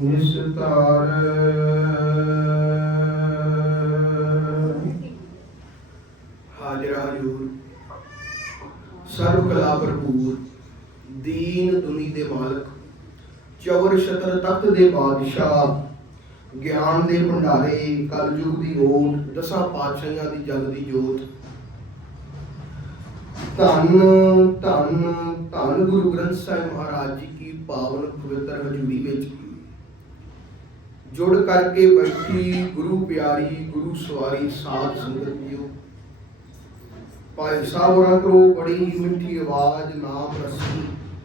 ਨਿਸਤਾਰ। ਹਾਜ਼ਰ ਹਜੂਰ। ਸਰਬ ਕਲਾ ਭਰਪੂਰ। ਦੀਨ ਦੁਨੀ ਦੇ ਮਾਲਕ। ਚਵਰ ਸ਼ਤਰ ਤਖਤ ਦੇ ਬਾਦਸ਼ਾਹ। ਗਿਆਨ ਦੇ ਭੰਡਾਰੇ, ਕਲਯੁਗ ਦੀ ਓਟ ਦਸਾਂ ਪਾਤਸ਼ਾਹਾਂ ਦੀ ਜਗ ਦੀ ਜੋਤ। ਧੰਨ ਧੰਨ ਧੰਨ ਗੁਰੂ ਗ੍ਰੰਥ ਸਾਹਿਬ ਮਹਾਰਾਜ ਜੀ ਕੀ ਪਾਵਨ ਪਵਿੱਤਰ ਹਜ਼ੂਰੀ ਵਿੱਚ। ਜੁੜ ਕਰਕੇ ਬੈਠੀ ਗੁਰੂ ਪਿਆਰੀ, ਗੁਰੂ ਸਵਾਰੀ ਸਾਧ ਸੰਗਤ ਜੀਓ। ਭਾਈ ਸਾਹਿਬ ਹੋਰਾਂ ਕੋਲੋਂ ਬੜੀ ਹੀ ਮਿੱਠੀ ਆਵਾਜ਼, ਨਾਮ ਰਸੀ,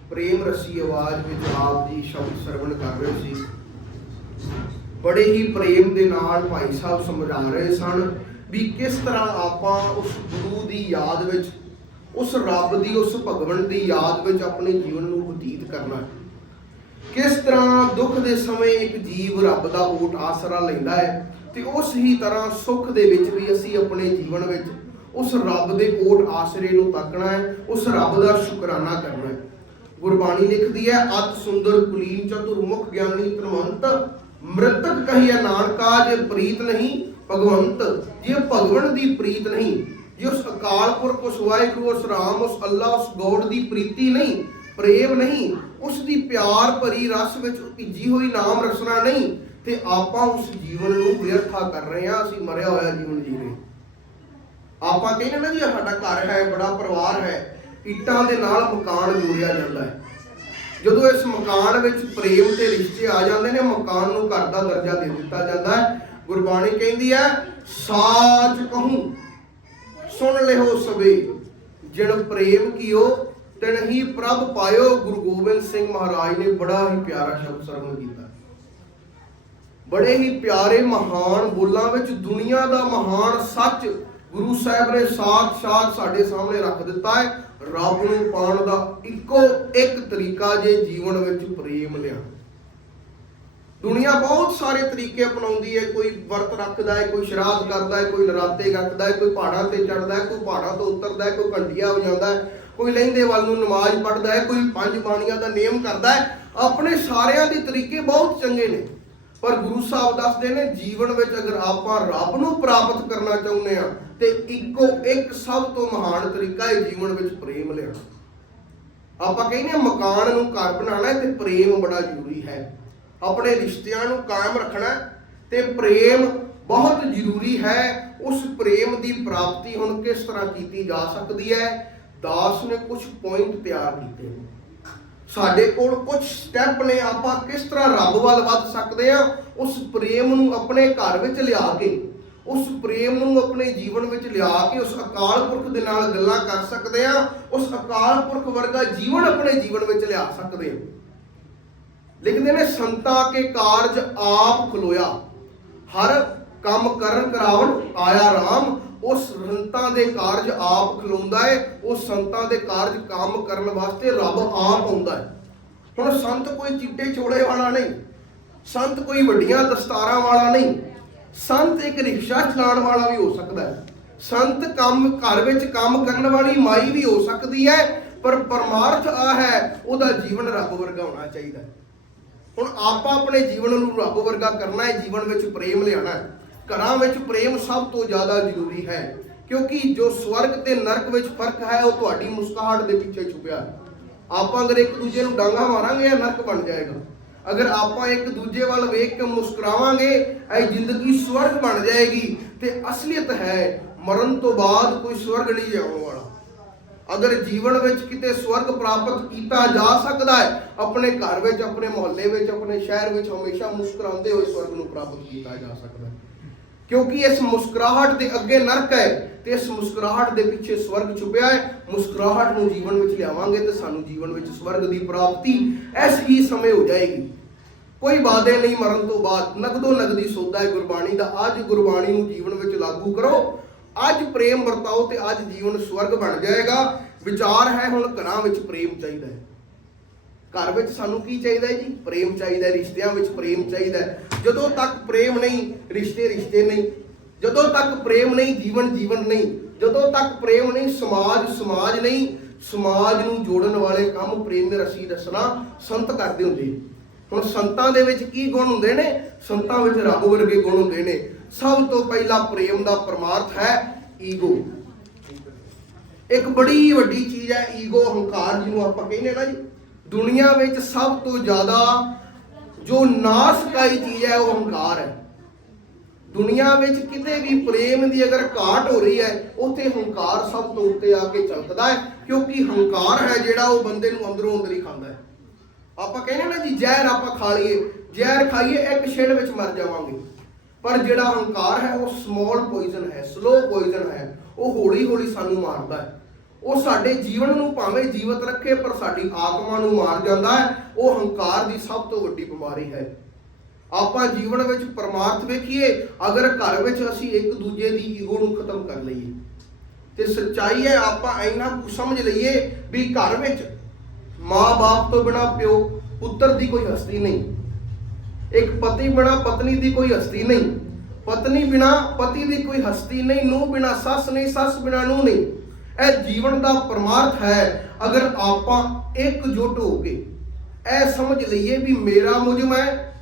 ਪ੍ਰੇਮ ਰਸੀ ਆਵਾਜ਼ ਵਿੱਚ ਆਪ ਦੀ ਸ਼ਬਦ ਸਰਵਣ ਕਰ ਰਹੇ ਸੀ। ਬੜੇ ਹੀ ਪ੍ਰੇਮ ਦੇ ਨਾਲ ਭਾਈ ਸਾਹਿਬ ਸਮਝਾ ਰਹੇ ਸਨ ਵੀ ਕਿਸ ਤਰ੍ਹਾਂ ਆਪਾਂ ਉਸ ਗੁਰੂ ਦੀ ਯਾਦ ਵਿੱਚ, ਉਸ ਰੱਬ ਦੀ, ਉਸ ਭਗਵਨ ਦੀ ਯਾਦ ਵਿੱਚ ਆਪਣੇ ਜੀਵਨ ਨੂੰ ਬਤੀਤ ਕਰਨਾ ਹੈ। ਕਿਸ ਤਰ੍ਹਾਂ ਦੁੱਖ ਦੇ ਸਮੇਂ ਇੱਕ ਜੀਵ ਰੱਬ ਦਾ ਓਟ ਆਸਰਾ ਲੈਂਦਾ ਹੈ ਤੇ ਉਸ ਹੀ ਤਰ੍ਹਾਂ ਸੁੱਖ ਦੇ ਵਿੱਚ ਵੀ ਅਸੀਂ ਆਪਣੇ ਜੀਵਨ ਵਿੱਚ ਉਸ ਰੱਬ ਦੇ ਓਟ ਆਸਰੇ ਨੂੰ ਤੱਕਣਾ ਹੈ, ਉਸ ਰੱਬ ਦਾ ਸ਼ੁਕਰਾਨਾ ਕਰਨਾ ਹੈ। ਗੁਰਬਾਣੀ ਲਿਖਦੀ ਹੈ, ਅਤ ਸੁੰਦਰ ਕੁਲੀਨ ਚਤੁਰ ਮੁਖ ਗਿਆਨੀ ਧਨਵੰਤ, ਮ੍ਰਿਤਕ ਕਹੀਏ ਨਾਨਕਾ, ਜੇ ਪ੍ਰੀਤ ਨਹੀਂ ਭਗਵੰਤ, ਜੇ ਭਗਵਨ ਦੀ ਪ੍ਰੀਤ ਨਹੀਂ, ਜੇ ਉਸ ਅਕਾਲ ਪੁਰਖ ਉਸ ਵਾਹਿਗੁਰੂ, ਉਸ ਰਾਮ, ਉਸ ਅੱਲਾ, ਉਸ ਗੋਡ ਦੀ ਪ੍ਰੀਤੀ ਨਹੀਂ ਪ੍ਰੇਮ ਨਹੀਂ ਉਸ ਦੀ ਪਿਆਰ ਭਰੀ ਰਸ ਵਿੱਚ ਭਿੱਜੀ ਹੋਈ ਨਾਮ ਰਸਨਾ ਨਹੀਂ, ਤੇ ਆਪਾਂ ਉਸ ਜੀਵਨ ਨੂੰ ਵਿਅਰਥਾ ਕਰ ਰਹੇ ਹਾਂ, ਅਸੀਂ ਮਰਿਆ ਹੋਇਆ ਜੀਵਨ ਜੀ ਰਹੇ ਆਪਾਂ ਕਹਿੰਦੇ ਨਾ ਜੀ ਸਾਡਾ ਘਰ ਹੈ, ਬੜਾ ਪਰਿਵਾਰ ਹੈ, ਇੱਟਾਂ ਦੇ ਨਾਲ ਮਕਾਨ ਜੋੜਿਆ ਜਾਂਦਾ ਹੈ। ਜਦੋਂ ਇਸ ਮਕਾਨ ਵਿੱਚ ਪ੍ਰੇਮ ਤੇ ਰਿਸ਼ਤੇ ਆ ਜਾਂਦੇ ਨੇ, ਮਕਾਨ ਨੂੰ ਘਰ ਦਾ ਦਰਜਾ ਦੇ ਦਿੱਤਾ ਜਾਂਦਾ ਹੈ। ਗੁਰਬਾਣੀ ਕਹਿੰਦੀ ਹੈ, ਸਾਚ ਕਹੂੰ, ਸੁਣ ਲਿਓ ਸਵੇ ਜਿਣ ਪ੍ਰੇਮ ਕੀਓ ਤਿਨ ਹੀ ਪ੍ਰਭ ਪਾਇਓ, ਗੁਰੂ ਗੋਬਿੰਦ ਸਿੰਘ ਮਹਾਰਾਜ ਨੇ ਬੜਾ ਹੀ ਪਿਆਰਾ ਸ਼ਬਦ ਸਰਵਣ ਕੀਤਾ। ਬੜੇ ਹੀ ਪਿਆਰੇ ਮਹਾਨ ਬੋਲਾਂ ਵਿੱਚ ਦੁਨੀਆ ਦਾ ਮਹਾਨ ਸੱਚ ਗੁਰੂ ਸਾਹਿਬ ਨੇ ਸਾਥ ਸਾਥ ਸਾਡੇ ਸਾਹਮਣੇ ਰੱਖ ਦਿੱਤਾ ਹੈ। ਰੱਬ ਨੂੰ ਪਾਉਣ ਦਾ ਇੱਕੋ ਇੱਕ ਤਰੀਕਾ ਜੇ ਜੀਵਨ ਵਿੱਚ ਪ੍ਰੇਮ ਲਿਆ। ਦੁਨੀਆ ਬਹੁਤ ਸਾਰੇ ਤਰੀਕੇ ਅਪਣਾਉਂਦੀ ਹੈ। ਕੋਈ ਵਰਤ ਰੱਖਦਾ ਹੈ, ਕੋਈ ਸ਼ਰਾਧ ਕਰਦਾ ਹੈ, ਕੋਈ ਨਰਾਤੇ ਰੱਖਦਾ ਹੈ, ਕੋਈ ਪਹਾੜਾਂ ਤੇ ਚੜਦਾ ਹੈ, ਕੋਈ ਪਹਾੜਾਂ ਤੋਂ ਉਤਰਦਾ ਹੈ, ਕੋਈ ਘੰਟੀਆਂ ਵਜਾਉਂਦਾ ਹੈ। ਕੋਈ ਲਹਿੰਦੇ ਵੱਲ ਨੂੰ ਨਮਾਜ਼ ਪੜ੍ਹਦਾ ਹੈ, ਕੋਈ ਪੰਜ ਬਾਣੀਆਂ ਦਾ ਨਿਯਮ ਕਰਦਾ ਹੈ, ਆਪਣੇ ਸਾਰਿਆਂ ਦੇ ਤਰੀਕੇ ਬਹੁਤ ਚੰਗੇ ਨੇ। ਪਰ ਗੁਰੂ ਸਾਹਿਬ ਦੱਸਦੇ ਨੇ, ਜੀਵਨ ਵਿੱਚ ਅਗਰ ਆਪਾਂ ਰੱਬ ਨੂੰ ਪ੍ਰਾਪਤ ਕਰਨਾ ਚਾਹੁੰਦੇ ਆ ਤੇ ਇੱਕੋ ਇੱਕ ਸਭ ਤੋਂ ਮਹਾਨ ਤਰੀਕਾ ਹੈ ਜੀਵਨ ਵਿੱਚ ਪ੍ਰੇਮ ਲਿਆਉਣਾ। ਆਪਾਂ ਕਹਿੰਦੇ ਹਾਂ ਮਕਾਨ ਨੂੰ ਘਰ ਬਣਾਉਣਾ ਤੇ ਪ੍ਰੇਮ ਬੜਾ ਜ਼ਰੂਰੀ ਹੈ। ਆਪਣੇ ਰਿਸ਼ਤਿਆਂ ਨੂੰ ਕਾਇਮ ਰੱਖਣਾ ਤੇ ਪ੍ਰੇਮ ਬਹੁਤ ਜ਼ਰੂਰੀ ਹੈ। ਉਸ ਪ੍ਰੇਮ ਦੀ ਪ੍ਰਾਪਤੀ ਹੁਣ ਕਿਸ ਤਰ੍ਹਾਂ ਕੀਤੀ ਜਾ ਸਕਦੀ ਹੈ? ਦਾਸ ਨੇ ਕੁਝ ਪੁਆਇੰਟ ਤਿਆਰ ਕੀਤੇ ਨੇ। ਸਾਡੇ ਕੋਲ ਕੁਝ ਸਟੈਪ ਨੇ, ਆਪਾਂ ਕਿਸ ਤਰ੍ਹਾਂ ਰੱਬ ਵੱਲ ਵੱਧ ਸਕਦੇ ਆ ਉਸ ਪ੍ਰੇਮ ਨੂੰ ਆਪਣੇ ਘਰ ਵਿੱਚ ਲਿਆ ਕੇ, ਉਸ ਪ੍ਰੇਮ ਨੂੰ ਆਪਣੇ ਜੀਵਨ ਵਿੱਚ ਲਿਆ ਕੇ, ਉਸ ਅਕਾਲ ਪੁਰਖ ਦੇ ਨਾਲ ਗੱਲਾਂ ਕਰ ਸਕਦੇ ਆ ਉਸ ਅਕਾਲ ਪੁਰਖ ਵਰਗਾ ਜੀਵਨ ਆਪਣੇ ਜੀਵਨ ਵਿੱਚ ਲਿਆ ਸਕਦੇ ਆ ਲਿਖਦੇ ਨੇ, ਸੰਤਾ ਕੇ ਕਾਰਜ ਆਪ ਖਲੋਇਆ, ਹਰ ਕੰਮ ਕਰਨ ਕਰਾਵਣ ਆਇਆ ਰਾਮ ਉਹ ਸੰਤਾਂ ਦੇ ਕਾਰਜ ਆਪ ਖਲੋਂਦਾ ਹੈ ਉਹ ਸੰਤਾਂ ਦੇ ਕਾਰਜ ਕੰਮ ਕਰਨ ਵਾਸਤੇ ਰੱਬ ਆਪ ਆਉਂਦਾ ਹੈ ਹੁਣ ਸੰਤ ਕੋਈ ਚਿੱਟੇ ਚੋੜੇ ਵਾਲਾ ਨਹੀਂ, ਸੰਤ ਕੋਈ ਵੱਡੀਆਂ ਦਸਤਾਰਾਂ ਵਾਲਾ ਨਹੀਂ, ਸੰਤ ਇੱਕ ਰਿਕਸ਼ਾ ਚਲਾਉਣ ਵਾਲਾ ਵੀ ਹੋ ਸਕਦਾ ਹੈ ਸੰਤ ਕੰਮ, ਘਰ ਵਿੱਚ ਕੰਮ ਕਰਨ ਵਾਲੀ ਮਾਈ ਵੀ ਹੋ ਸਕਦੀ ਹੈ ਪਰ ਪਰਮਾਰਥ ਆ ਹੈ, ਉਹਦਾ ਜੀਵਨ ਰੱਬ ਵਰਗਾ ਹੋਣਾ ਚਾਹੀਦਾ ਹੈ ਹੁਣ ਆਪਾਂ ਆਪਣੇ ਜੀਵਨ ਨੂੰ ਰੱਬ ਵਰਗਾ ਕਰਨਾ ਹੈ ਜੀਵਨ ਵਿੱਚ ਪ੍ਰੇਮ ਲਿਆਣਾ ਹੈ ਘਰਾਂ ਵਿੱਚ ਪ੍ਰੇਮ ਸਭ ਤੋਂ ਜ਼ਿਆਦਾ ਜ਼ਰੂਰੀ ਹੈ, ਕਿਉਂਕਿ ਜੋ ਸਵਰਗ ਤੇ ਨਰਕ ਵਿੱਚ ਫ਼ਰਕ ਹੈ, ਉਹ ਤੁਹਾਡੀ ਮੁਸਕਰਾਹਟ ਦੇ ਪਿੱਛੇ ਛੁਪਿਆ। ਹੈ ਆਪਾਂ ਅਗਰ ਇੱਕ ਦੂਜੇ ਨੂੰ ਡਾਂਗਾ ਮਾਰਾਂਗੇ, ਇਹ ਨਰਕ ਬਣ ਜਾਏਗਾ। ਅਗਰ ਆਪਾਂ ਇੱਕ ਦੂਜੇ ਵੱਲ ਵੇਖ ਕੇ ਮੁਸਕਰਾਵਾਂਗੇ, ਇਹ ਜ਼ਿੰਦਗੀ ਸਵਰਗ ਬਣ ਜਾਏਗੀ। ਤੇ ਅਸਲੀਅਤ ਹੈ, ਮਰਨ ਤੋਂ ਬਾਅਦ ਕੋਈ ਸਵਰਗ ਨਹੀਂ ਜਾਣ ਵਾਲਾ। ਅਗਰ ਜੀਵਨ ਵਿੱਚ ਕਿਤੇ ਸਵਰਗ ਪ੍ਰਾਪਤ ਕੀਤਾ ਜਾ ਸਕਦਾ ਹੈ, ਆਪਣੇ ਘਰ ਵਿੱਚ, ਆਪਣੇ ਮੁਹੱਲੇ ਵਿੱਚ, ਆਪਣੇ ਸ਼ਹਿਰ ਵਿੱਚ ਹਮੇਸ਼ਾ ਮੁਸਕਰਾਉਂਦੇ ਹੋਏ ਸਵਰਗ ਨੂੰ ਪ੍ਰਾਪਤ ਕੀਤਾ ਜਾ ਸਕਦਾ ਹੈ। ਕਿਉਂਕਿ ਇਸ ਮੁਸਕਰਾਹਟ ਦੇ ਅੱਗੇ ਨਰਕ ਹੈ ਤੇ ਇਸ ਮੁਸਕਰਾਹਟ ਦੇ ਪਿੱਛੇ ਸਵਰਗ ਛੁਪਿਆ ਹੈ। ਮੁਸਕਰਾਹਟ ਨੂੰ ਜੀਵਨ ਵਿੱਚ ਲਿਆਵਾਂਗੇ ਤੇ ਸਾਨੂੰ ਜੀਵਨ ਵਿੱਚ ਸਵਰਗ ਦੀ ਪ੍ਰਾਪਤੀ ਐਸ ਹੀ ਸਮੇਂ ਹੋ ਜਾਏਗੀ। ਕੋਈ ਵਾਅਦੇ ਨਹੀਂ ਮਰਨ ਤੋਂ ਬਾਅਦ। ਨਗਦੋ ਨਗਦੀ ਸੌਦਾ ਹੈ ਗੁਰਬਾਣੀ ਦਾ। ਅੱਜ ਗੁਰਬਾਣੀ ਨੂੰ ਜੀਵਨ ਵਿੱਚ ਲਾਗੂ ਕਰੋ। ਅੱਜ ਪ੍ਰੇਮ ਵਰਤਾਓ ਤੇ ਅੱਜ ਜੀਵਨ ਸਵਰਗ ਬਣ ਜਾਏਗਾ। ਵਿਚਾਰ ਹੈ ਹੁਣ ਘਰਾਂ ਵਿੱਚ ਪ੍ਰੇਮ ਚਾਹੀਦਾ ਹੈ। ਘਰ ਵਿੱਚ ਸਾਨੂੰ ਕੀ ਚਾਹੀਦਾ ਹੈ ਜੀ? ਪ੍ਰੇਮ ਚਾਹੀਦਾ ਹੈ, ਰਿਸ਼ਤਿਆਂ ਵਿੱਚ ਪ੍ਰੇਮ ਚਾਹੀਦਾ ਹੈ। ਜਦੋਂ ਤੱਕ ਪ੍ਰੇਮ ਨਹੀਂ, ਰਿਸ਼ਤੇ ਰਿਸ਼ਤੇ ਨਹੀਂ। ਜਦੋਂ ਤੱਕ ਪ੍ਰੇਮ ਨਹੀਂ, ਜੀਵਨ ਜੀਵਨ ਨਹੀਂ। ਜਦੋਂ ਤੱਕ ਪ੍ਰੇਮ ਨਹੀਂ, ਸਮਾਜ ਸਮਾਜ ਨਹੀਂ। ਸਮਾਜ ਨੂੰ ਜੋੜਨ ਵਾਲੇ ਕੰਮ ਪ੍ਰੇਮ ਰਸੀ ਰਸਨਾ ਸੰਤ ਕਰਦੇ ਹੁੰਦੇ ਹੁਣ ਸੰਤਾਂ ਦੇ ਵਿੱਚ ਕੀ ਗੁਣ ਹੁੰਦੇ ਨੇ? ਸੰਤਾਂ ਵਿੱਚ ਰੱਬ ਵਰਗੇ ਗੁਣ ਹੁੰਦੇ ਨੇ। ਸਭ ਤੋਂ ਪਹਿਲਾ ਪ੍ਰੇਮ ਦਾ ਪਰਮਾਰਥ ਹੈ ਈਗੋ। ਇੱਕ ਬੜੀ ਵੱਡੀ ਚੀਜ਼ ਹੈ ਈਗੋ ਹੰਕਾਰ ਜਿਹਨੂੰ ਆਪਾਂ ਕਹਿੰਦੇ ਨਾ ਜੀ। ਦੁਨੀਆ ਵਿੱਚ ਸਭ ਤੋਂ ਜ਼ਿਆਦਾ ਜੋ ਨਾਸ਼ਕਾਈ ਚੀਜ਼ ਹੈ, ਉਹ ਹੰਕਾਰ ਹੈ। ਦੁਨੀਆ ਵਿੱਚ ਕਿਤੇ ਵੀ ਪ੍ਰੇਮ ਦੀ ਅਗਰ ਘਾਟ ਹੋ ਰਹੀ ਹੈ, ਉੱਥੇ ਹੰਕਾਰ ਸਭ ਤੋਂ ਉੱਤੇ ਆ ਕੇ ਚਮਕਦਾ ਹੈ, ਕਿਉਂਕਿ ਹੰਕਾਰ ਹੈ ਜਿਹੜਾ ਉਹ ਬੰਦੇ ਨੂੰ ਅੰਦਰੋਂ ਅੰਦਰ ਹੀ ਖਾਂਦਾ ਹੈ। ਆਪਾਂ ਕਹਿੰਦੇ ਨਾ ਜੀ, ਜ਼ਹਿਰ ਆਪਾਂ ਖਾ ਲਈਏ, ਜ਼ਹਿਰ ਖਾਈਏ, ਇੱਕ ਛਿੜ ਵਿੱਚ ਮਰ ਜਾਵਾਂਗੇ। ਪਰ ਜਿਹੜਾ ਹੰਕਾਰ ਹੈ, ਉਹ ਸਮਾਲ ਪੋਇਜ਼ਨ ਹੈ ਸਲੋ ਪੋਇਜ਼ਨ ਹੈ, ਉਹ ਹੌਲੀ ਹੌਲੀ ਸਾਨੂੰ ਮਾਰਦਾ ਹੈ। ਉਹ ਸਾਡੇ ਜੀਵਨ ਨੂੰ ਭਾਵੇਂ ਜੀਵਤ ਰੱਖੇ, ਪਰ ਸਾਡੀ ਆਤਮਾ ਨੂੰ ਮਾਰ ਜਾਂਦਾ ਹੈ। ਉਹ ਹੰਕਾਰ ਦੀ ਸਭ ਤੋਂ ਵੱਡੀ ਬਿਮਾਰੀ ਹੈ। ਆਪਾਂ ਜੀਵਨ ਵਿੱਚ ਪਰਮਾਰਥ ਵੇਖੀਏ, ਅਗਰ ਘਰ ਵਿੱਚ ਅਸੀਂ ਇੱਕ ਦੂਜੇ ਦੀ ਈਗੋ ਨੂੰ ਖਤਮ ਕਰ ਲਈਏ, ਤੇ ਸੱਚਾਈ ਹੈ, ਆਪਾਂ ਇੰਨਾ ਕੁ ਸਮਝ ਲਈਏ ਵੀ ਘਰ ਵਿੱਚ ਮਾਂ-ਬਾਪ ਤੋਂ ਬਿਨਾ ਪਿਓ ਪੁੱਤਰ ਦੀ ਕੋਈ ਹਸਤੀ ਨਹੀਂ, ਇੱਕ ਪਤੀ ਬਿਨਾ ਪਤਨੀ ਦੀ ਕੋਈ ਹਸਤੀ ਨਹੀਂ, ਪਤਨੀ ਬਿਨਾ ਪਤੀ ਦੀ ਕੋਈ ਹਸਤੀ ਨਹੀਂ ਨੂੰ ਬਿਨਾ ਸੱਸ ਨਹੀਂ, ਸੱਸ ਬਿਨਾ ਨੂੰ ਨਹੀਂ। ਇਹ ਜੀਵਨ ਦਾ ਪਰਮਾਰਥ ਹੈ, ਅਗਰ ਆਪਾਂ ਇਕਜੁੱਟ ਹੋ ਕੇ ਇਹ ਸਮਝ ਲਈਏ ਵੀ ਮੇਰਾ ਮੁਝ ਹੈ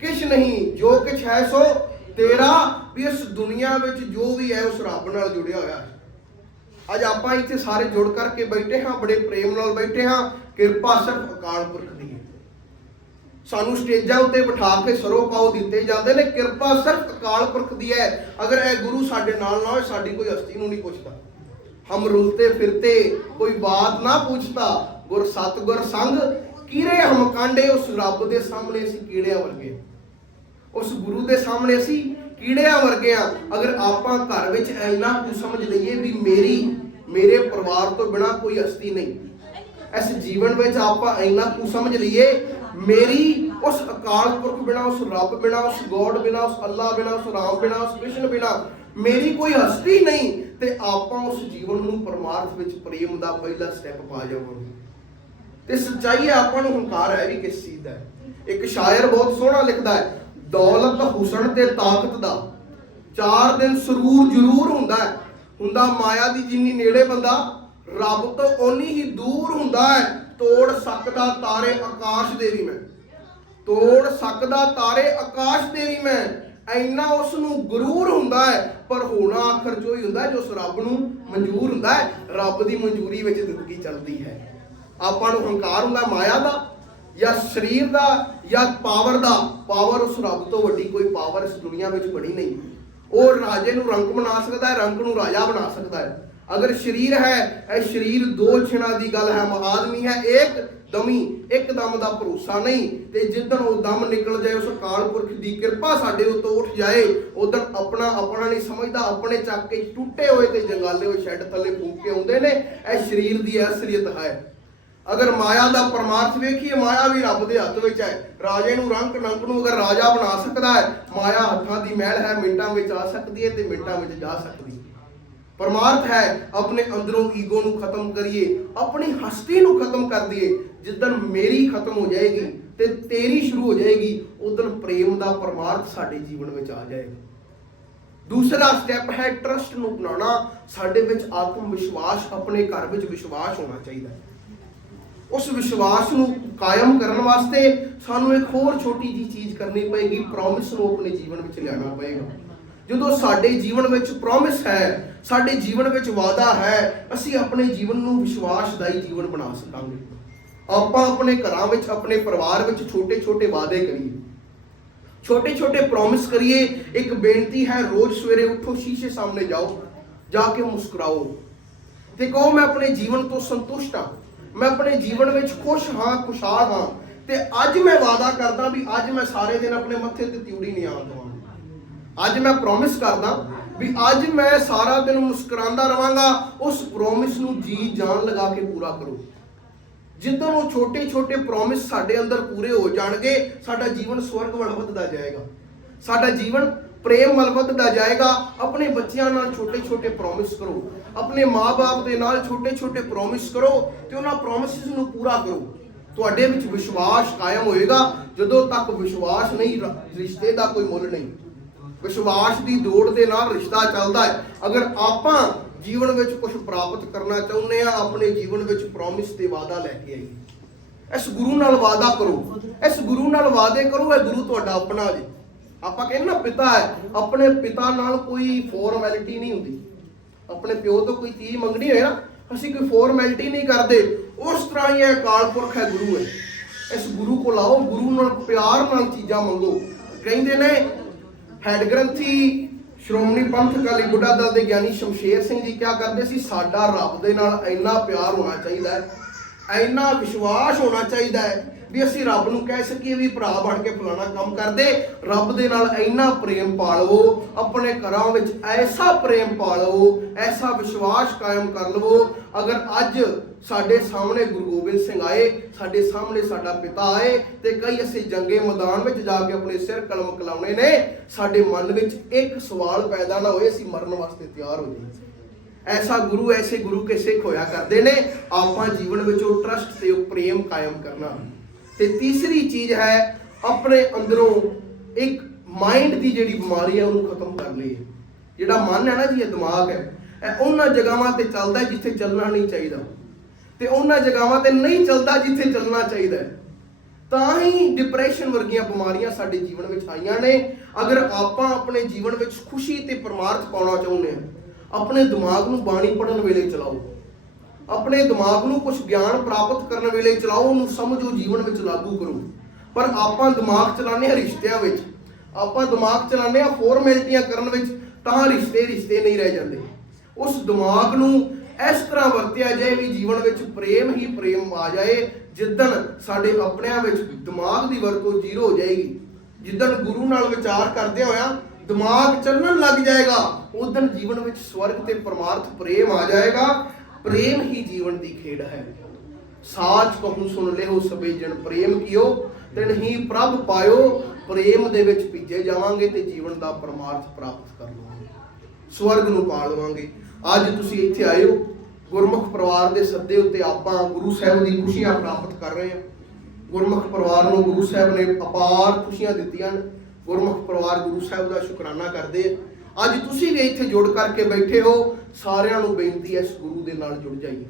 ਕਿਛ ਨਹੀਂ, ਜੋ ਕਿਛ ਹੈ ਸੋ ਤੇਰਾ, ਵੀ ਇਸ ਦੁਨੀਆ ਵਿੱਚ ਜੋ ਵੀ ਹੈ ਉਸ ਰੱਬ ਨਾਲ ਜੁੜਿਆ ਹੋਇਆ ਹੈ। ਅੱਜ ਆਪਾਂ ਇੱਥੇ ਸਾਰੇ ਜੁੜ ਕਰਕੇ ਬੈਠੇ ਹਾਂ, ਬੜੇ ਪ੍ਰੇਮ ਨਾਲ ਬੈਠੇ ਹਾਂ, ਕਿਰਪਾ ਸਿਰਫ ਅਕਾਲ ਪੁਰਖ ਦੀ ਹੈ। ਸਾਨੂੰ ਸਟੇਜਾਂ ਉੱਤੇ ਬਿਠਾ ਕੇ ਸਰੋ ਪਾਉ ਦਿੱਤੇ ਜਾਂਦੇ ਨੇ, ਕਿਰਪਾ ਸਿਰਫ ਅਕਾਲ ਪੁਰਖ ਦੀ ਹੈ। ਅਗਰ ਇਹ ਗੁਰੂ ਸਾਡੇ ਨਾਲ ਨਾ ਹੋਏ, ਸਾਡੀ ਕੋਈ ਹਸਤੀ ਨੂੰ ਨਹੀਂ ਪੁੱਛਦਾ। ਹਮ ਰੁਲਤੇ ਫਿਰਤੇ, ਕੋਈ ਬਾਤ ਨਾ ਪੁੱਛਤਾ ਗੁਰ ਸਤਗੁਰ ਸੰਗ, ਕੀਰੇ ਹਮ ਕਾਂਡੇ? ਉਸ ਰੱਬ ਦੇ ਸਾਹਮਣੇ ਅਸੀਂ ਕੀੜਿਆਂ ਵਰਗੇ ਉਸ ਗੁਰੂ ਦੇ ਸਾਹਮਣੇ ਅਸੀਂ ਕੀੜਿਆਂ ਵਰਗੇ ਆ ਅਗਰ ਆਪਾਂ ਘਰ ਵਿੱਚ ਇੰਨਾ ਕੁ ਸਮਝ ਲਈਏ ਵੀ ਮੇਰੀ, ਮੇਰੇ ਪਰਿਵਾਰ ਤੋਂ ਬਿਨਾ ਕੋਈ ਹਸਤੀ ਨਹੀਂ। ਇਸ ਜੀਵਨ ਵਿੱਚ ਆਪਾਂ ਇੰਨਾ ਕੁ ਸਮਝ ਲਈਏ, ਮੇਰੀ ਉਸ ਅਕਾਲ ਪੁਰਖ ਬਿਨਾ, ਉਸ ਰੱਬ ਬਿਨਾ, ਉਸ ਗੋਡ ਬਿਨਾ, ਉਸ ਅੱਲਾ ਬਿਨਾ, ਉਸ ਰਾਮ ਬਿਨਾ, ਉਸ ਕ੍ਰਿਸ਼ਨ ਬਿਨਾ ਮੇਰੀ ਕੋਈ ਹਸਤੀ ਨਹੀਂ ਤੇ ਆਪਾਂ ਉਸ ਜੀਵਨ ਨੂੰ ਪਰਮਾਰਥ ਵਿੱਚ ਪ੍ਰੇਮ ਦਾ ਪਹਿਲਾ ਸਟੈਪ ਪਾ ਜਾਵਾਂਗੇ। ਤੇ ਸੱਚਾਈ ਆਪਾਂ ਨੂੰ ਹੰਕਾਰ ਹੈ ਵੀ ਕਿਸ ਚੀਜ਼ ਦਾ ਇੱਕ ਸ਼ਾਇਰ ਬਹੁਤ ਸੋਹਣਾ ਲਿਖਦਾ ਹੈ, ਦੌਲਤ ਹੁਸਨ ਤੇ ਤਾਕਤ ਦਾ, ਚਾਰ ਦਿਨ ਸਰੂਰ ਜ਼ਰੂਰ ਹੁੰਦਾ ਹੈ। ਹੁੰਦਾ ਮਾਇਆ ਦੀ ਜਿੰਨੀ ਨੇੜੇ ਬੰਦਾ, ਰੱਬ ਤੋਂ ਓਨੀ ਹੀ ਦੂਰ ਹੁੰਦਾ ਹੈ, ਤੋੜ ਸਕਦਾ ਤਾਰੇ ਆਕਾਸ਼ ਦੇ ਵੀ ਮੈਂ, ਤੋੜ ਸਕਦਾ ਤਾਰੇ ਆਕਾਸ਼ ਦੇ ਵੀ ਮੈਂ। ਐਨਾ ਉਸ ਨੂੰ ਗਰੂਰ ਹੁੰਦਾ ਹੈ, ਪਰ ਹੋਣਾ ਆਖਰ ਜੋ ਹੀ ਹੁੰਦਾ ਜੋ ਉਸ ਰੱਬ ਨੂੰ ਮਨਜ਼ੂਰ ਹੁੰਦਾ ਹੈ, ਰੱਬ ਦੀ ਮਨਜ਼ੂਰੀ ਵਿੱਚ ਜ਼ਿੰਦਗੀ ਚੱਲਦੀ ਹੈ। ਆਪਾਂ ਨੂੰ ਹੰਕਾਰ ਹੁੰਦਾ ਮਾਇਆ ਦਾ, ਜਾਂ ਸਰੀਰ ਦਾ, ਜਾਂ ਪਾਵਰ ਦਾ। ਪਾਵਰ ਉਸ ਰੱਬ ਤੋਂ ਵੱਡੀ ਕੋਈ ਪਾਵਰ ਇਸ ਦੁਨੀਆ ਵਿੱਚ ਬਣੀ ਨਹੀਂ। ਉਹ ਰਾਜੇ ਨੂੰ ਰੰਕ ਬਣਾ ਸਕਦਾ ਹੈ, ਰੰਕ ਨੂੰ ਰਾਜਾ ਬਣਾ ਸਕਦਾ ਹੈ। ਅਗਰ ਸਰੀਰ ਹੈ, ਇਹ ਸਰੀਰ ਦੋ ਛਿਣਾ ਦੀ ਗੱਲ ਹੈ, ਮਹਾਦਮੀ ਹੈ, ਇੱਕ ਦਮੀ ਇੱਕ ਦਮ ਦਾ ਭਰੋਸਾ ਨਹੀਂ ਤੇ ਜਿੱਦਣ ਉਹ ਦਮ ਨਿਕਲ ਜਾਏ, ਉਸ ਅਕਾਲ ਪੁਰਖ ਦੀ ਕਿਰਪਾ ਸਾਡੇ ਉੱਤੇ ਉੱਠ ਜਾਏ ਉਦੋਂ ਆਪਣਾ ਆਪਣਾ ਨਹੀਂ ਸਮਝਦਾ, ਆਪਣੇ ਚੱਕ ਕੇ ਟੁੱਟੇ ਹੋਏ ਤੇ ਜੰਗਾਲੇ ਹੋਏ ਸ਼ੈੱਡ ਥੱਲੇ ਫੂਕ ਕੇ ਆਉਂਦੇ ਨੇ, ਇਹ ਸਰੀਰ ਦੀ ਅਸਰੀਅਤ ਹੈ। ਅਗਰ ਮਾਇਆ ਦਾ ਪਰਮਾਰਥ ਵੇਖੀਏ, ਮਾਇਆ ਵੀ ਰੱਬ ਦੇ ਹੱਥ ਵਿੱਚ ਹੈ। ਰਾਜੇ ਨੂੰ ਰੰਗ ਨੰਕ ਨੂੰ ਅਗਰ ਰਾਜਾ ਬਣਾ ਸਕਦਾ ਹੈ, ਮਾਇਆ ਹੱਥਾਂ ਦੀ ਮਹਿਲ ਹੈ, ਮਿੰਟਾਂ ਵਿੱਚ ਆ ਸਕਦੀ ਹੈ ਤੇ ਮਿੰਟਾਂ ਵਿੱਚ ਜਾ ਸਕਦੀ ਹੈ। ਪਰਮਾਰਥ ਹੈ, ਆਪਣੇ ਅੰਦਰੋਂ ਈਗੋ ਨੂੰ ਖਤਮ ਕਰੀਏ, ਆਪਣੀ ਹਸਤੀ ਨੂੰ ਖਤਮ ਕਰ ਦਈਏ, ਜਿੱਦਣ ਮੇਰੀ ਖਤਮ ਹੋ ਜਾਏਗੀ ਤੇ ਤੇਰੀ ਸ਼ੁਰੂ ਹੋ ਜਾਏਗੀ ਉਦੋਂ ਪ੍ਰੇਮ ਦਾ ਪਰਮਾਰਥ ਸਾਡੇ ਜੀਵਨ ਵਿੱਚ ਆ ਜਾਏਗਾ। ਦੂਸਰਾ ਸਟੈਪ ਹੈ ਟਰਸਟ ਨੂੰ ਬਣਾਉਣਾ ਸਾਡੇ ਵਿੱਚ ਆਤਮ ਵਿਸ਼ਵਾਸ ਆਪਣੇ ਘਰ ਵਿੱਚ ਵਿਸ਼ਵਾਸ ਹੋਣਾ ਚਾਹੀਦਾ ਹੈ। ਉਸ ਵਿਸ਼ਵਾਸ ਨੂੰ ਕਾਇਮ ਕਰਨ ਵਾਸਤੇ ਸਾਨੂੰ ਇੱਕ ਹੋਰ ਛੋਟੀ ਜੀ ਚੀਜ਼ ਕਰਨੀ ਪਏਗੀ ਪ੍ਰੋਮਿਸ ਨੂੰ ਆਪਣੇ ਜੀਵਨ ਵਿੱਚ ਲਿਆਉਣਾ ਪਏਗਾ। ਜਦੋਂ ਸਾਡੇ ਜੀਵਨ ਵਿੱਚ ਪ੍ਰੋਮਿਸ ਹੈ, ਸਾਡੇ ਜੀਵਨ ਵਿੱਚ ਵਾਅਦਾ ਹੈ, ਅਸੀਂ ਆਪਣੇ ਜੀਵਨ ਨੂੰ ਵਿਸ਼ਵਾਸਦਾਈ ਜੀਵਨ ਬਣਾ ਸਕਾਂਗੇ। ਆਪਾਂ ਆਪਣੇ ਘਰਾਂ ਵਿੱਚ, ਆਪਣੇ ਪਰਿਵਾਰ ਵਿੱਚ ਛੋਟੇ-ਛੋਟੇ ਵਾਅਦੇ ਕਰੀਏ। ਛੋਟੇ-ਛੋਟੇ ਪ੍ਰੋਮਿਸ ਕਰੀਏ। ਇੱਕ ਬੇਨਤੀ ਹੈ, ਰੋਜ਼ ਸਵੇਰੇ ਉੱਠੋ, ਸ਼ੀਸ਼ੇ ਸਾਹਮਣੇ ਜਾਓ, ਜਾ ਕੇ ਮੁਸਕਰਾਓ। ਤੇ ਕਹੋ ਮੈਂ ਆਪਣੇ ਜੀਵਨ ਤੋਂ ਸੰਤੁਸ਼ਟ ਹਾਂ। ਮੈਂ ਆਪਣੇ ਜੀਵਨ ਵਿੱਚ ਖੁਸ਼ ਹਾਂ, ਖੁਸ਼ਹਾਲ ਹਾਂ। ਤੇ ਅੱਜ ਮੈਂ ਵਾਅਦਾ ਕਰਦਾ ਵੀ ਅੱਜ ਮੈਂ ਸਾਰੇ ਦਿਨ ਆਪਣੇ ਮੱਥੇ ਤੇ ਤਿਉੜੀ ਨਹੀਂ ਆਉਣ ਦਵਾਂਗਾ। ਅੱਜ ਮੈਂ ਪ੍ਰੋਮਿਸ ਕਰਦਾ ਵੀ ਅੱਜ ਮੈਂ ਸਾਰਾ ਦਿਨ ਮੁਸਕਰਾਉਂਦਾ ਰਵਾਂਗਾ, ਉਸ ਪ੍ਰੋਮਿਸ ਨੂੰ ਜੀ ਜਾਨ ਲਗਾ ਕੇ ਪੂਰਾ ਕਰੋ। ਜਿੱਦਾਂ ਉਹ ਛੋਟੇ ਛੋਟੇ ਪ੍ਰੋਮਿਸ ਸਾਡੇ ਅੰਦਰ ਪੂਰੇ ਹੋ ਜਾਣਗੇ, ਸਾਡਾ ਜੀਵਨ ਸਵਰਗ ਵੱਲ ਵੱਧਦਾ ਜਾਏਗਾ। ਸਾਡਾ ਜੀਵਨ ਪ੍ਰੇਮ ਵੱਲ ਵੱਧਦਾ ਜਾਏਗਾ। ਆਪਣੇ ਬੱਚਿਆਂ ਨਾਲ ਛੋਟੇ ਛੋਟੇ ਪ੍ਰੋਮਿਸ ਕਰੋ। ਆਪਣੇ ਮਾਪੇ ਦੇ ਨਾਲ ਛੋਟੇ ਛੋਟੇ ਪ੍ਰੋਮਿਸ ਕਰੋ ਤੇ ਉਹਨਾਂ ਪ੍ਰੋਮਿਸਸ ਨੂੰ ਪੂਰਾ ਕਰੋ। ਤੁਹਾਡੇ ਵਿੱਚ ਵਿਸ਼ਵਾਸ ਕਾਇਮ ਹੋਏਗਾ, ਜਦੋਂ ਤੱਕ ਵਿਸ਼ਵਾਸ ਨਹੀਂ ਰਿਸ਼ਤੇ ਦਾ ਕੋਈ ਮੁੱਲ ਨਹੀਂ। ਵਿਸ਼ਵਾਸ ਦੀ ਦੌੜ ਦੇ ਨਾਲ ਰਿਸ਼ਤਾ ਚੱਲਦਾ ਹੈ। ਅਗਰ ਆਪਾਂ ਜੀਵਨ ਵਿੱਚ ਕੁਝ ਪ੍ਰਾਪਤ ਕਰਨਾ ਚਾਹੁੰਦੇ ਆ ਆਪਣੇ ਜੀਵਨ ਵਿੱਚ ਪ੍ਰੋਮਿਸ ਤੇ ਵਾਅਦਾ ਲੈ ਕੇ ਆਈਏ। ਇਸ ਗੁਰੂ ਨਾਲ ਵਾਅਦਾ ਕਰੋ। ਇਸ ਗੁਰੂ ਨਾਲ ਵਾਅਦੇ ਕਰੋ, ਇਹ ਗੁਰੂ ਤੁਹਾਡਾ ਆਪਣਾ ਜੀ। ਆਪਾਂ ਕਹਿੰਦੇ ਨਾ ਪਿਤਾ ਹੈ, ਆਪਣੇ ਪਿਤਾ ਨਾਲ ਕੋਈ ਫਾਰਮੈਲਿਟੀ ਨਹੀਂ ਹੁੰਦੀ। ਆਪਣੇ ਪਿਓ ਤੋਂ ਕੋਈ ਚੀਜ਼ ਮੰਗਣੀ ਹੋਏ ਨਾ, ਅਸੀਂ ਕੋਈ ਫਾਰਮੈਲਿਟੀ ਨਹੀਂ ਕਰਦੇ। ਉਸ ਤਰ੍ਹਾਂ ਹੀ ਇਹ ਅਕਾਲ ਪੁਰਖ ਹੈ ਗੁਰੂ ਹੈ। ਇਸ ਗੁਰੂ ਕੋਲ ਆਓ, ਗੁਰੂ ਨਾਲ ਪਿਆਰ ਨਾਲ ਚੀਜ਼ਾਂ ਮੰਗੋ। ਕਹਿੰਦੇ ਨੇ ਹੈਡ ਗ੍ਰੰਥੀ ਸ਼੍ਰੋਮਣੀ ਪੰਥ ਅਕਾਲੀ ਬੁੱਢਾ ਦਲ ਦੇ ਗਿਆਨੀ ਸ਼ਮਸ਼ੇਰ ਸਿੰਘ ਜੀ ਕਿਹਾ ਕਰਦੇ ਸੀ? ਸਾਡਾ ਰੱਬ ਦੇ ਨਾਲ ਇੰਨਾ ਪਿਆਰ ਹੋਣਾ ਚਾਹੀਦਾ ਹੈ, ਇੰਨਾ ਵਿਸ਼ਵਾਸ ਹੋਣਾ ਚਾਹੀਦਾ ਹੈ ਵੀ ਅਸੀਂ ਰੱਬ ਨੂੰ ਕਹਿ ਸਕੀਏ ਵੀ ਭਰਾ ਬਣ ਕੇ ਫਲਾਣਾ ਕੰਮ ਕਰਦੇ, ਰੱਬ ਦੇ ਨਾਲ ਇੰਨਾ ਪ੍ਰੇਮ ਪਾਲਵੋ, ਆਪਣੇ ਘਰਾਂ ਵਿੱਚ ਐਸਾ ਪ੍ਰੇਮ ਪਾਲਵੋ, ਐਸਾ ਵਿਸ਼ਵਾਸ ਕਾਇਮ ਕਰ ਲਵੋ, ਅਗਰ ਅੱਜ ਸਾਡੇ ਸਾਹਮਣੇ ਗੁਰੂ ਗੋਬਿੰਦ ਸਿੰਘ ਆਏ, ਸਾਡੇ ਸਾਹਮਣੇ ਸਾਡਾ ਪਿਤਾ ਆਏ, ਤੇ ਕਈ ਅਸੀਂ ਜੰਗੇ ਮੈਦਾਨ ਵਿੱਚ ਜਾ ਕੇ ਆਪਣੇ ਸਿਰ ਕਲਮ ਕਲਾਉਣੇ ਨੇ, ਸਾਡੇ ਮਨ ਵਿੱਚ ਇੱਕ ਸਵਾਲ ਪੈਦਾ ਨਾ ਹੋਏ, ਅਸੀਂ ਮਰਨ ਵਾਸਤੇ ਤਿਆਰ ਹੋ ਜਾਈਏ। ਐਸਾ ਗੁਰੂ, ਐਸੇ ਗੁਰੂ ਕੇ ਸਿੱਖ ਹੋਇਆ ਕਰਦੇ ਨੇ, ਆਪਾਂ ਜੀਵਨ ਵਿੱਚ ਉਹ ਟਰਸਟ ਤੇ ਉਹ ਪ੍ਰੇਮ ਕਾਇਮ ਕਰਨਾ। ਤੇ ਤੀਸਰੀ ਚੀਜ਼ ਹੈ ਆਪਣੇ ਅੰਦਰੋਂ ਇੱਕ ਮਾਈਂਡ ਦੀ ਜਿਹੜੀ ਬਿਮਾਰੀ ਹੈ ਉਹਨੂੰ ਖਤਮ ਕਰ ਲਈਏ ਜਿਹੜਾ ਮਨ ਹੈ ਨਾ ਜੀ, ਇਹ ਦਿਮਾਗ ਹੈ। ਇਹ ਉਹਨਾਂ ਜਗ੍ਹਾਵਾਂ ਤੇ ਚੱਲਦਾ ਜਿੱਥੇ ਚੱਲਣਾ ਨਹੀਂ ਚਾਹੀਦਾ। ਤੇ ਉਹਨਾਂ ਜਗ੍ਹਾਵਾਂ ਤੇ ਨਹੀਂ ਚੱਲਦਾ ਜਿੱਥੇ ਚੱਲਣਾ ਚਾਹੀਦਾ ਤਾਂ ਹੀ ਡਿਪਰੈਸ਼ਨ ਵਰਗੀਆਂ ਬਿਮਾਰੀਆਂ ਸਾਡੇ ਜੀਵਨ ਵਿੱਚ ਆਈਆਂ ਨੇ। ਅਗਰ ਆਪਾਂ ਆਪਣੇ ਜੀਵਨ ਵਿੱਚ ਖੁਸ਼ੀ ਤੇ ਪਰਮਾਰਥ ਪਾਉਣਾ ਚਾਹੁੰਦੇ ਹਾਂ, ਆਪਣੇ ਦਿਮਾਗ ਨੂੰ ਬਾਣੀ ਪੜਨ ਵੇਲੇ ਚਲਾਓ। ਆਪਣੇ ਦਿਮਾਗ ਨੂੰ ਕੁਝ ਗਿਆਨ ਪ੍ਰਾਪਤ ਕਰਨ ਵੇਲੇ ਚਲਾਓ, ਉਹਨੂੰ ਸਮਝੋ, ਜੀਵਨ ਵਿੱਚ ਲਾਗੂ ਕਰੋ। ਪਰ ਆਪਾਂ ਦਿਮਾਗ ਚਲਾਉਂਦੇ ਹਾਂ ਰਿਸ਼ਤਿਆਂ ਵਿੱਚ। ਆਪਾਂ ਦਿਮਾਗ ਚਲਾਉਂਦੇ ਹਾਂ ਫਾਰਮੈਲਿਟੀਆਂ ਕਰਨ ਵਿੱਚ, ਤਾਂ ਰਿਸ਼ਤੇ ਰਿਸ਼ਤੇ ਨਹੀਂ ਰਹਿ ਜਾਂਦੇ। ਉਸ ਦਿਮਾਗ ਨੂੰ ਇਸ ਤਰ੍ਹਾਂ ਵਰਤਿਆ ਜਾਏ ਵੀ ਜੀਵਨ ਵਿੱਚ ਪ੍ਰੇਮ ਹੀ ਪ੍ਰੇਮ ਆ ਜਾਏ, ਜਿੱਦਣ ਸਾਡੇ ਆਪਣਿਆਂ ਵਿੱਚ ਦਿਮਾਗ ਦੀ ਵਰਤੋਂ ਜ਼ੀਰੋ ਹੋ ਜਾਏਗੀ। ਜਿੱਦਣ ਗੁਰੂ ਨਾਲ ਵਿਚਾਰ ਕਰਦੇ ਹੋਇਆ ਦਿਮਾਗ ਚੱਲਣ ਲੱਗ ਜਾਏਗਾ ਉਦੋਂ ਜੀਵਨ ਵਿੱਚ ਸਵਰਗ ਤੇ ਪਰਮਾਰਥ ਪ੍ਰੇਮ ਆ ਜਾਏਗਾ। ਪ੍ਰੇਮ ਹੀ ਜੀਵਨ ਦੀ ਖੇਡ ਹੈ। ਸਾਚ ਕਹੂੰ ਸੁਣ ਲਿਓ ਸਭੇ ਜਨ ਪ੍ਰੇਮ ਕੀਓ, ਤਿਨ ਹੀ ਪ੍ਰਭ ਪਾਇਓ, ਪ੍ਰੇਮ ਦੇ ਵਿੱਚ ਭਿੱਜੇ ਜਾਵਾਂਗੇ ਤੇ ਜੀਵਨ ਦਾ ਪਰਮਾਰਥ ਪ੍ਰਾਪਤ ਕਰ ਲਵਾਂਗੇ। ਸਵਰਗ ਨੂੰ ਪਾ ਲਵਾਂਗੇ। ਅੱਜ ਤੁਸੀਂ ਇੱਥੇ ਆਏ ਹੋ ਗੁਰਮੁਖ ਪਰਿਵਾਰ ਦੇ ਸੱਦੇ ਉੱਤੇ ਆਪਾਂ ਗੁਰੂ ਸਾਹਿਬ ਦੀ ਖੁਸ਼ੀਆਂ ਪ੍ਰਾਪਤ ਕਰ ਰਹੇ ਹਾਂ। ਗੁਰਮੁਖ ਪਰਿਵਾਰ ਨੂੰ ਗੁਰੂ ਸਾਹਿਬ ਨੇ ਅਪਾਰ ਖੁਸ਼ੀਆਂ ਦਿੱਤੀਆਂ ਗੁਰਮੁਖ ਪਰਿਵਾਰ ਗੁਰੂ ਸਾਹਿਬ ਦਾ ਸ਼ੁਕਰਾਨਾ ਕਰਦੇ ਆ। ਅੱਜ ਤੁਸੀਂ ਵੀ ਇੱਥੇ ਜੁੜ ਕਰਕੇ ਬੈਠੇ ਹੋ, ਸਾਰਿਆਂ ਨੂੰ ਬੇਨਤੀ ਹੈ ਇਸ ਗੁਰੂ ਦੇ ਨਾਲ ਜੁੜ ਜਾਈਏ।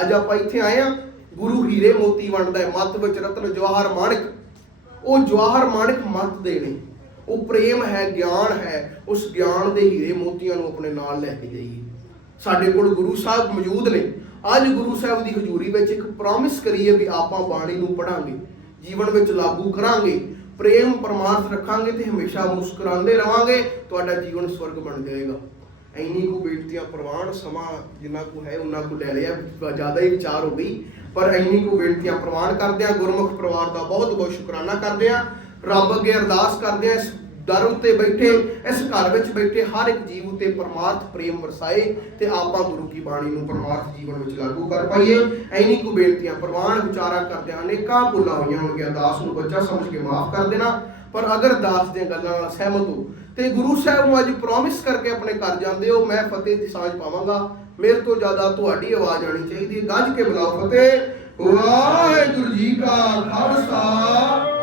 ਅੱਜ ਆਪਾਂ ਇੱਥੇ ਆਏ ਆ ਗੁਰੂ ਹੀਰੇ ਮੋਤੀ ਵੰਡਦਾ ਹੈ, ਮੱਤ ਵਿੱਚ ਰਤਨ ਜਵਾਹਰ ਮਾਣਿਕ। ਉਹ ਜਵਾਹਰ ਮਾਣਿਕ ਮੱਤ ਦੇ ਉਹ ਪ੍ਰੇਮ ਹੈ, ਗਿਆਨ ਹੈ, ਉਸ ਗਿਆਨ ਦੇ ਹੀਰੇ ਮੋਤੀਆਂ ਨੂੰ ਆਪਣੇ ਨਾਲ ਲੈ ਕੇ ਜਾਈਏ। ਸਾਡੇ ਕੋਲ ਗੁਰੂ ਸਾਹਿਬ ਮੌਜੂਦ ਨੇ। ਅੱਜ ਗੁਰੂ ਸਾਹਿਬ ਦੀ ਹਜ਼ੂਰੀ ਵਿੱਚ ਇੱਕ ਪ੍ਰੋਮਿਸ ਕਰੀਏ ਵੀ ਆਪਾਂ ਬਾਣੀ ਨੂੰ ਪੜਾਂਗੇ ਜੀਵਨ ਵਿੱਚ ਲਾਗੂ ਕਰਾਂਗੇ। ਪ੍ਰੇਮ ਪਰਮਾਰਥ ਰੱਖਾਂਗੇ ਤੇ ਹਮੇਸ਼ਾ ਮੁਸਕਰਾਉਂਦੇ ਰਵਾਂਗੇ, ਤੁਹਾਡਾ ਜੀਵਨ ਸਵਰਗ ਬਣ ਜਾਏਗਾ। ਐਨੀ ਕੁ ਬੇਨਤੀਆਂ, ਪ੍ਰਵਾਨ ਸਮਾਂ ਜਿੰਨਾ ਕੁ ਹੈ ਉਹਨਾਂ ਕੁ ਲੈ ਲਿਆ, ਜ਼ਿਆਦਾ ਹੀ ਵਿਚਾਰ ਹੋ ਗਈ, ਪਰ ਐਨੀ ਕੁ ਬੇਨਤੀਆਂ ਪ੍ਰਵਾਨ ਕਰਦੇ ਆ ਗੁਰਮੁਖ ਪਰਿਵਾਰ ਦਾ ਬਹੁਤ ਬਹੁਤ ਸ਼ੁਕਰਾਨਾ ਕਰਦੇ ਆ ਰੱਬ ਅੱਗੇ ਅਰਦਾਸ ਕਰਦੇ ਆ ਦਰ ਉੱਤੇ ਬੈਠੇ, ਇਸ ਘਰ ਵਿੱਚ ਬੈਠੇ ਹਰ ਇੱਕ ਜੀਵ ਉਤੇ ਪਰਮਾਰਥ ਪ੍ਰੇਮ ਵਰਸਾਏ ਤੇ ਆਪਾਂ ਗੁਰੂ ਕੀ ਬਾਣੀ ਨੂੰ ਪਰਮਾਰਥ ਜੀਵਨ ਵਿੱਚ ਲਾਗੂ ਕਰ ਪਾਈਏ। ਐਨੀ ਕੁ ਬੇਨਤੀਆਂ ਪ੍ਰਵਾਨ ਵਿਚਾਰਾ ਕਰਦੇ ਆ ਅਨੇਕਾਂ ਭੁੱਲਾਂ ਹੋਈਆਂ ਹੋਣਗੀਆਂ, ਦਾਸ ਨੂੰ ਬੱਚਾ ਸਮਝ ਕੇ ਮਾਫ ਕਰ ਦੇਣਾ। ਪਰ ਅਗਰ ਦਾਸ ਦੀਆਂ ਗੱਲਾਂ ਨਾਲ ਸਹਿਮਤ ਹੋ ਤੇ ਗੁਰੂ ਸਾਹਿਬ ਨੂੰ ਅੱਜ ਪ੍ਰੋਮਿਸ ਕਰਕੇ ਆਪਣੇ ਘਰ ਜਾਂਦੇ ਹੋ, ਮੈਂ ਫਤਿਹ ਦੀ ਸਾਂਝ ਪਾਵਾਂਗਾ। ਮੇਰੇ ਤੋਂ ਜ਼ਿਆਦਾ ਤੁਹਾਡੀ ਆਵਾਜ਼ ਆਣੀ ਚਾਹੀਦੀ ਹੈ। ਗੱਜ ਕੇ ਬੁਲਾਓ ਫਤਿਹ। ਵਾਹਿਗੁਰੂ ਜੀ ਕਾ ਖਾਲਸਾ।